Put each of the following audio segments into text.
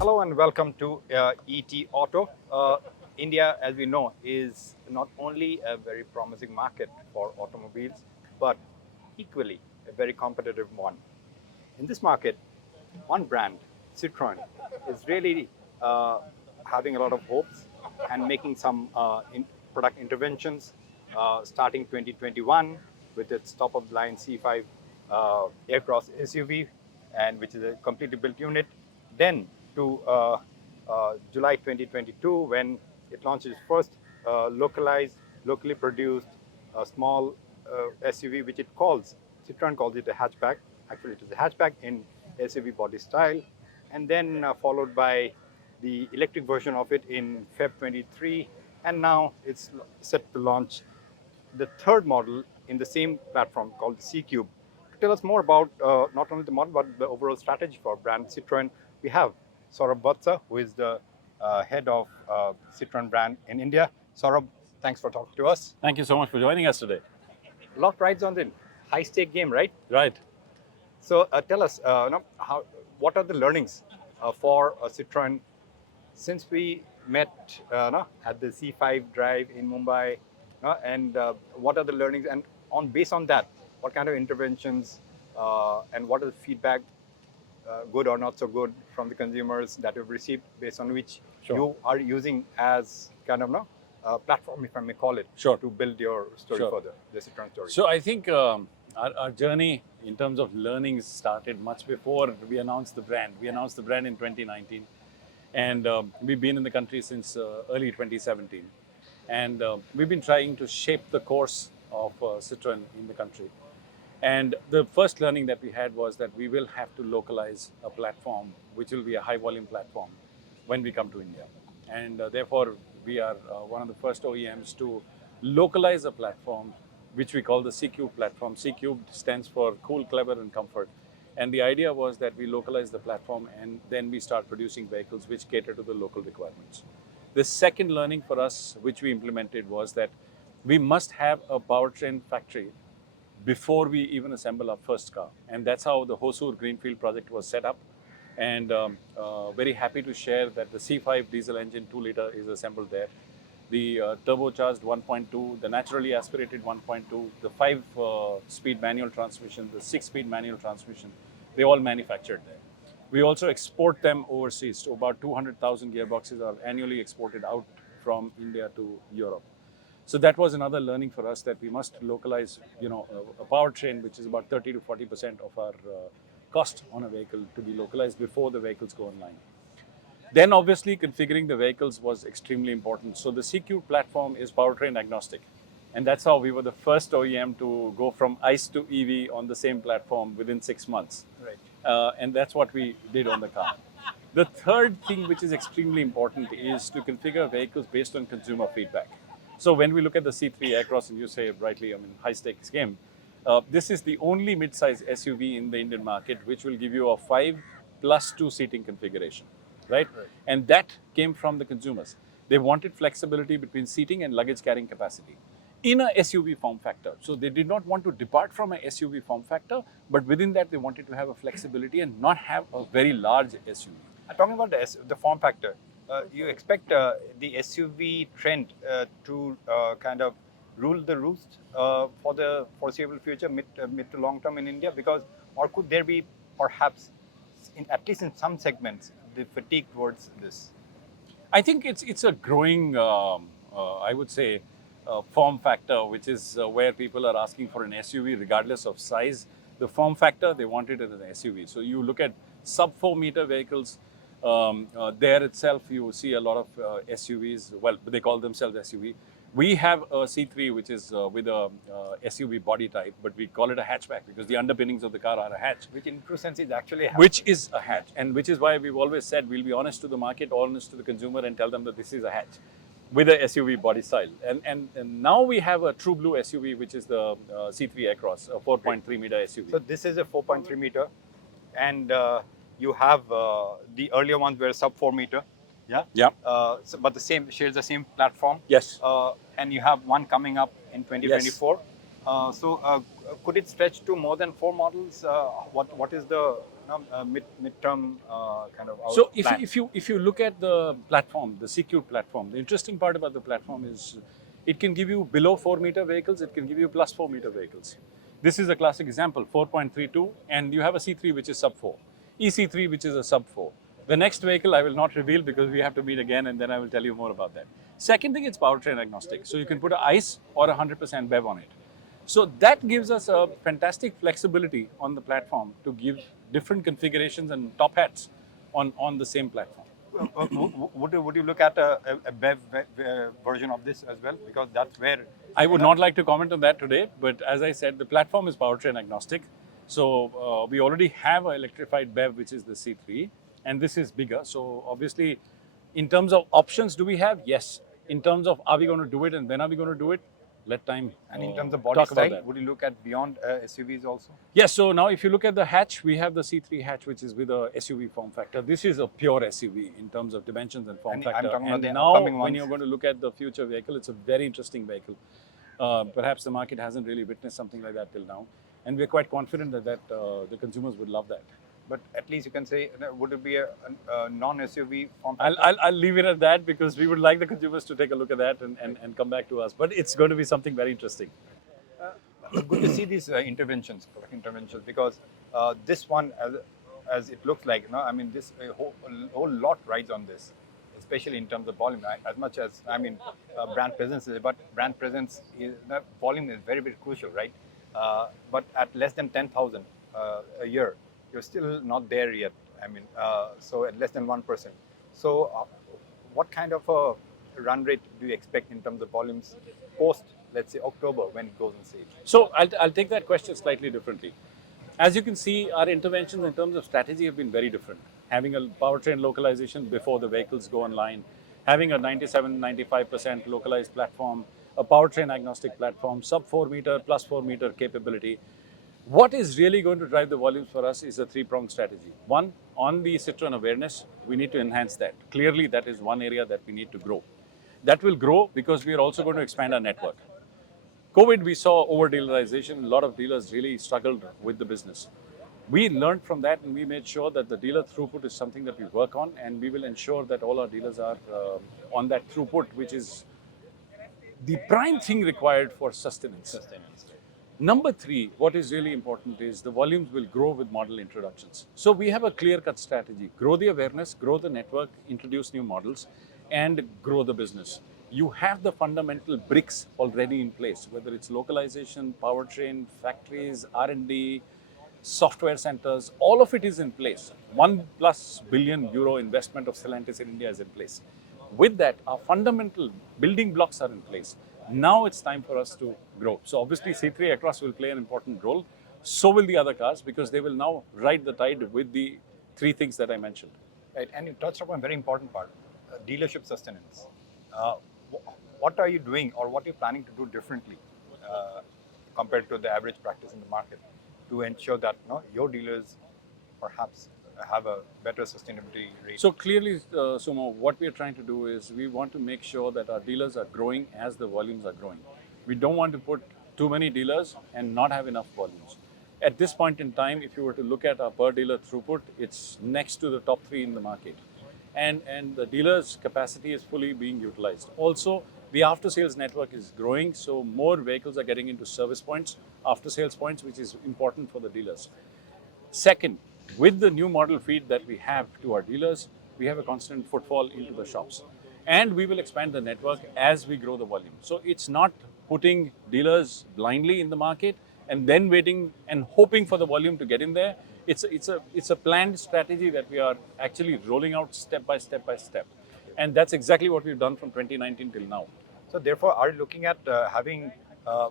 Hello and welcome to ET Auto. India, as we know, is not only a very promising market for automobiles, but equally a very competitive one. In this market, one brand, Citroën, is really having a lot of hopes and making some product interventions starting 2021 with its top-of-the-line C5 Aircross SUV, and which is a completely built unit. Then to July 2022, when it launched its first locally produced small SUV, which Citroën calls it a hatchback. Actually, it is a hatchback in SUV body style, and then followed by the electric version of it in Feb 23, and now it's set to launch the third model in the same platform called the C Cube. To tell us more about not only the model but the overall strategy for brand Citroën, we have Saurabh Vatsa, who is the head of Citroën brand in India. Saurabh, thanks for talking to us. Thank you so much for joining us today. A lot rides on the high stake game, right? Right. So tell us, what are the learnings for Citroën since we met at the C5 drive in Mumbai, and what are the learnings? And based on that, what kind of interventions and what is the feedback, good or not so good, from the consumers that you've received, based on which Sure. you are using as kind of platform, if I may call it, Sure. to build your story Sure. further, the Citroën story. So I think our journey in terms of learnings started much before we announced the brand. We announced the brand in 2019, and we've been in the country since early 2017. And we've been trying to shape the course of Citroën in the country. And the first learning that we had was that we will have to localize a platform which will be a high volume platform when we come to India. And therefore, we are one of the first OEMs to localize a platform which we call the C Cube platform. C Cube stands for cool, clever, and comfort. And the idea was that we localize the platform and then we start producing vehicles which cater to the local requirements. The second learning for us, which we implemented, was that we must have a powertrain factory before we even assemble our first car. And that's how the Hosur Greenfield project was set up. And very happy to share that the C5 diesel engine 2-liter is assembled there. The turbocharged 1.2, the naturally aspirated 1.2, the 5-speed manual transmission, the 6-speed manual transmission, they all manufactured there. We also export them overseas. So about 200,000 gearboxes are annually exported out from India to Europe. So that was another learning for us, that we must localize, a powertrain which is about 30 to 40% of our cost on a vehicle to be localized before the vehicles go online. Then obviously configuring the vehicles was extremely important. So the CQ platform is powertrain agnostic. And that's how we were the first OEM to go from ICE to EV on the same platform within 6 months. Right. And that's what we did on the car. The third thing which is extremely important is to configure vehicles based on consumer feedback. So when we look at the C3 Aircross, and you say rightly, high stakes game, this is the only mid-size SUV in the Indian market which will give you a 5 plus 2 seating configuration, right? And that came from the consumers. They wanted flexibility between seating and luggage carrying capacity in a SUV form factor. So they did not want to depart from a SUV form factor, but within that they wanted to have a flexibility and not have a very large SUV. Talking about the form factor, you expect the SUV trend to kind of rule the roost for the foreseeable future, mid to long term in India? Because, or could there be perhaps, at least in some segments, the fatigue towards this? I think it's a growing, I would say, form factor, which is where people are asking for an SUV regardless of size. The form factor, they want it as an SUV. So you look at sub 4 meter vehicles, there itself you see a lot of SUVs. Well, they call themselves SUV. We have a C3 which is with a SUV body type, but we call it a hatchback because the underpinnings of the car are a hatch. Which in true sense is actually a hatch. Which is a hatch, and which is why we've always said we'll be honest to the market, honest to the consumer, and tell them that this is a hatch with a SUV body style. And now we have a true blue SUV, which is the C3 Aircross, a 4.3 meter SUV. So this is a 4.3 meter, and you have the earlier ones were sub 4 meter. Yeah. Yeah. But shares the same platform. Yes. And you have one coming up in 2024. Yes. So could it stretch to more than 4 models? What is the midterm kind of our So plan? if you look at the platform, the CQ platform, the interesting part about the platform is it can give you below 4 meter vehicles, it can give you plus 4 meter vehicles. This is a classic example, 4.32, and you have a C3 which is sub 4, EC3 which is a sub 4. The next vehicle I will not reveal because we have to meet again, and then I will tell you more about that. Second thing, it's powertrain agnostic, so you can put a ICE or 100% BEV on it. So that gives us a fantastic flexibility on the platform to give different configurations and top hats on the same platform. Would you look at a BEV version of this as well? Because that's where I you would know. not like to comment on that today, but as I said, the platform is powertrain agnostic. So we already have an electrified BEV, which is the C3, and this is bigger. So obviously, in terms of options, do we have? Yes. In terms of are we going to do it and when are we going to do it? Let time And in terms of body talk about style, that. would you look at beyond SUVs also? Yes, so now if you look at the hatch, we have the C3 hatch, which is with a SUV form factor. This is a pure SUV in terms of dimensions and form And I'm factor. talking about And the now, upcoming when ones. you're going to look at the future vehicle, it's a very interesting vehicle. Perhaps the market hasn't really witnessed something like that till now. And we're quite confident that the consumers would love that. But at least you can say, would it be a non-SUV form I'll, factor? I'll, I'll leave it at that because we would like the consumers to take a look at that and come back to us. But it's going to be something very interesting. But good to see these interventions, because this one, as it looks like, I mean, this a whole lot rides on this, especially in terms of volume. As much as brand presence is, but brand presence is, the volume is very very crucial, right? But at less than 10,000 a year, you're still not there yet. So at less than 1%. So what kind of a run rate do you expect in terms of volumes post, let's say, October when it goes on stage? So I'll take that question slightly differently. As you can see, our interventions in terms of strategy have been very different. Having a powertrain localization before the vehicles go online, having a 97, 95% localized platform, a powertrain agnostic platform, sub 4 meter plus 4 meter capability. What is really going to drive the volumes for us is a three-pronged strategy. One, on the Citroen awareness, we need to enhance that. Clearly, that is one area that we need to grow. That will grow because we are also going to expand our network. COVID, we saw over dealerization. A lot of dealers really struggled with the business. We learned from that and we made sure that the dealer throughput is something that we work on, and we will ensure that all our dealers are on that throughput, which is the prime thing required for sustenance. Number three, what is really important is the volumes will grow with model introductions. So we have a clear-cut strategy: grow the awareness, grow the network, introduce new models, and grow the business. You have the fundamental bricks already in place, whether it's localization, powertrain, factories, R&D, software centers, all of it is in place. 1+ billion euro investment of Stellantis in India is in place. With that, our fundamental building blocks are in place. Now it's time for us to grow. So obviously C3 Aircross will play an important role. So will the other cars, because they will now ride the tide with the three things that I mentioned. Right, and you touched upon a very important part, dealership sustenance. Uh, what are you doing, or what are you planning to do differently uh, compared to the average practice in the market to ensure that your dealers perhaps have a better sustainability rate? So clearly, Sumo, what we are trying to do is we want to make sure that our dealers are growing as the volumes are growing. We don't want to put too many dealers and not have enough volumes. At this point in time, if you were to look at our per dealer throughput, it's next to the top three in the market. And the dealer's capacity is fully being utilized. Also, the after sales network is growing, so more vehicles are getting into service points, after sales points, which is important for the dealers. Second, with the new model feed that we have to our dealers, we have a constant footfall into the shops. And we will expand the network as we grow the volume. So it's not putting dealers blindly in the market and then waiting and hoping for the volume to get in there. It's a planned strategy that we are actually rolling out step by step by step. And that's exactly what we've done from 2019 till now. So therefore, are you looking at having uh,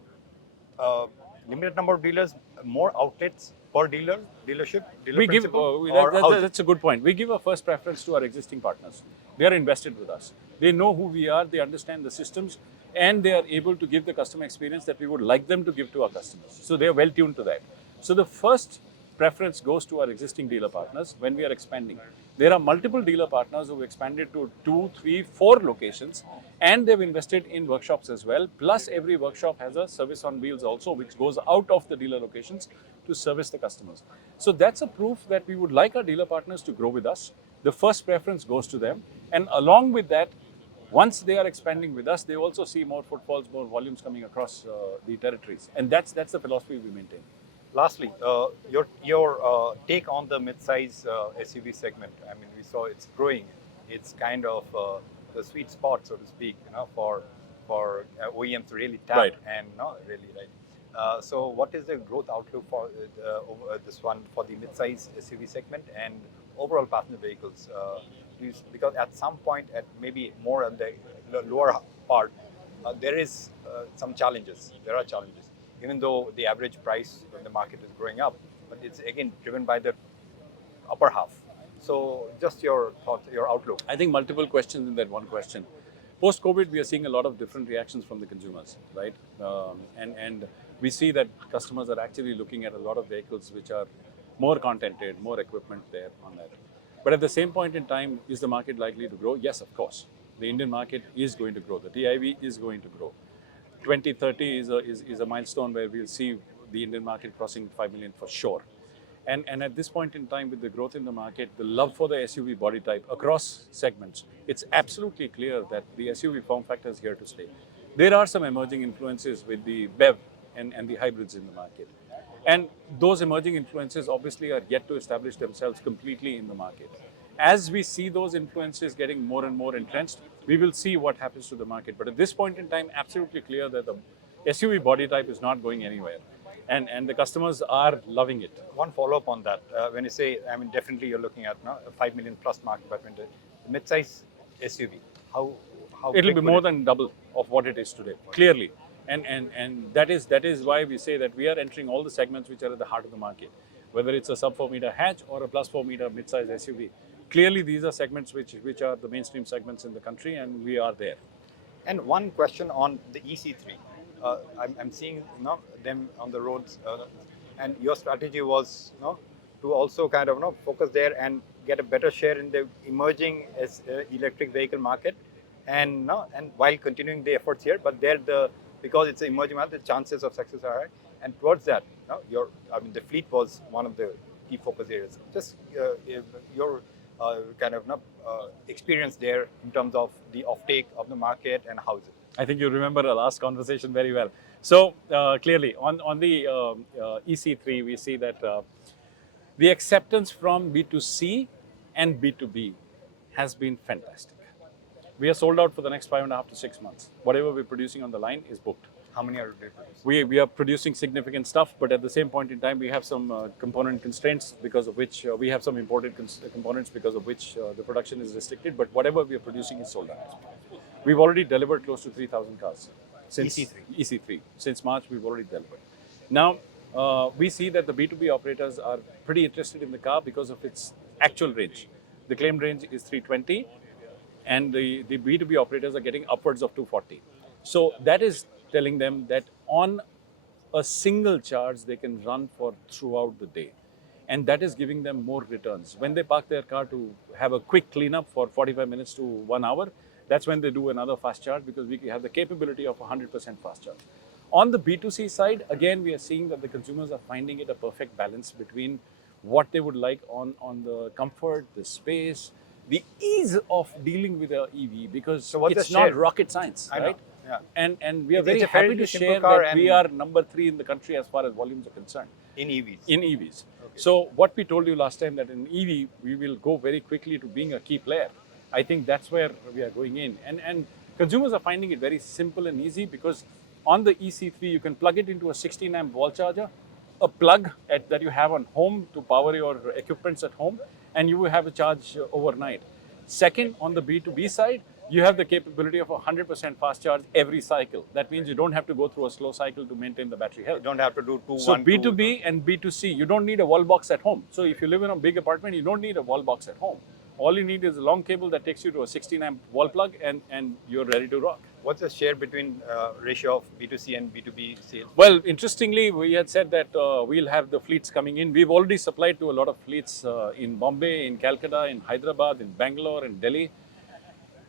limited number of dealers, more outlets per dealership, dealer We give, principal, or how's it? that's a good point. We give a first preference to our existing partners. They are invested with us. They know who we are, they understand the systems, and they are able to give the customer experience that we would like them to give to our customers. So they are well tuned to that. So the first preference goes to our existing dealer partners when we are expanding. There are multiple dealer partners who have expanded to 2, 3, 4 locations, and they've invested in workshops as well. Plus, every workshop has a service on wheels also, which goes out of the dealer locations to service the customers. So that's a proof that we would like our dealer partners to grow with us. The first preference goes to them, and along with that, once they are expanding with us, they also see more footfalls, more volumes coming across the territories, and that's the philosophy we maintain. Lastly, your take on the mid-size SUV segment. I mean, we saw it's growing. It's kind of the sweet spot, so to speak, for OEMs to really tap Right. and not really right. So, what is the growth outlook for this one for the mid-size SUV segment and overall passenger vehicles? Because at some point, at maybe more on the lower part, there is some challenges. There are challenges, even though the average price in the market is growing up, but it's again driven by the upper half. So, just your thoughts, your outlook. I think multiple questions in that one question. Post COVID, we are seeing a lot of different reactions from the consumers, right? And we see that customers are actually looking at a lot of vehicles which are more contented, more equipment there on that. But at the same point in time, is the market likely to grow? Yes, of course. The Indian market is going to grow. The TIV is going to grow. 2030 is a milestone where we'll see the Indian market crossing 5 million for sure. And at this point in time, with the growth in the market, the love for the SUV body type across segments, it's absolutely clear that the SUV form factor is here to stay. There are some emerging influences with the BEV and the hybrids in the market. And those emerging influences obviously are yet to establish themselves completely in the market. As we see those influences getting more and more entrenched, we will see what happens to the market. But at this point in time, absolutely clear that the SUV body type is not going anywhere. And the customers are loving it. One follow-up on that. When you say, I mean, definitely you're looking at a 5 million plus market, but when the mid-size SUV, how It'll big be would more it than double of what it is today, clearly. And that is why we say that we are entering all the segments which are at the heart of the market, whether it's a sub 4 meter hatch or a plus 4 meter mid-size SUV. Clearly, these are segments which are the mainstream segments in the country, and we are there. And one question on the EC3. I'm seeing them on the roads, and your strategy was to also kind of focus there and get a better share in the emerging electric vehicle market, and while continuing the efforts here, but there because it's an emerging market, the chances of success are high. And towards that, the fleet was one of the key focus areas. Just your kind of experience there in terms of the offtake of the market and how is it? I think you remember our last conversation very well. So clearly, on the EC3, we see that the acceptance from B2C and B2B has been fantastic. We are sold out for the next 5.5 to 6 months. Whatever we're producing on the line is booked. How many are they producing? We are producing significant stuff, but at the same point in time, we have some component constraints because of which we have some imported components because of which the production is restricted. But whatever we are producing is sold out. We've already delivered close to 3,000 cars. Since EC3. Since March, we've already delivered. Now, we see that the B2B operators are pretty interested in the car because of its actual range. The claimed range is 320, and the B2B operators are getting upwards of 240. So that is telling them that on a single charge, they can run for throughout the day. And that is giving them more returns. When they park their car to have a quick cleanup for 45 minutes to 1 hour, that's when they do another fast charge, because we have the capability of 100% fast charge. On the B2C side, again, we are seeing that the consumers are finding it a perfect balance between what they would like on the comfort, the space, the ease of dealing with an EV, because it's not rocket science, right? Yeah. And we are very happy to share that we are number 3 in the country as far as volumes are concerned. In EVs? In EVs. Okay. So what we told you last time, that in EV, we will go very quickly to being a key player. I think that's where we are going in. And consumers are finding it very simple and easy, because on the EC3, you can plug it into a 16 amp wall charger, a plug that you have on home to power your equipments at home, and you will have a charge overnight. Second, on the B2B side, you have the capability of 100% fast charge every cycle. That means you don't have to go through a slow cycle to maintain the battery health. You don't have to do 2, so 1, B2B 2. And B2C, you don't need a wall box at home. So if you live in a big apartment, you don't need a wall box at home. All you need is a long cable that takes you to a 16 amp wall plug, and you're ready to rock. What's the share between ratio of B2C and B2B sales? Well, interestingly, we had said that we'll have the fleets coming in. We've already supplied to a lot of fleets in Bombay, in Calcutta, in Hyderabad, in Bangalore, in Delhi.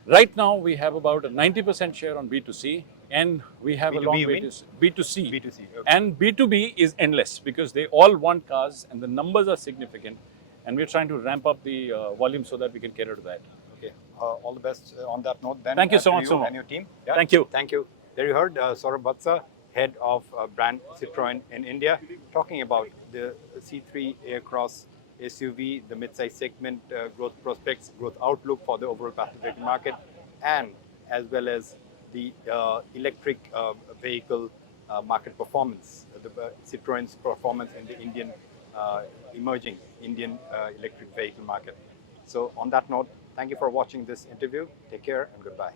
Right now, we have about a 90% share on B2C, and we have a B2B, long you way mean? to B2C. B2C. Okay. And B2B is endless because they all want cars and the numbers are significant. And we're trying to ramp up the volume so that we can cater to that. Okay. All the best on that note then Thank you so to much, you Sumo. and your team. Yeah. Thank you. Thank you. There you heard Saurabh Vatsa, head of brand Citroën in India, talking about the C3 Aircross SUV, the mid-size segment, growth prospects, growth outlook for the overall passenger vehicle market, and as well as the electric vehicle market performance, Citroen's performance in the Indian emerging Indian electric vehicle market. So on that note, thank you for watching this interview. Take care and goodbye.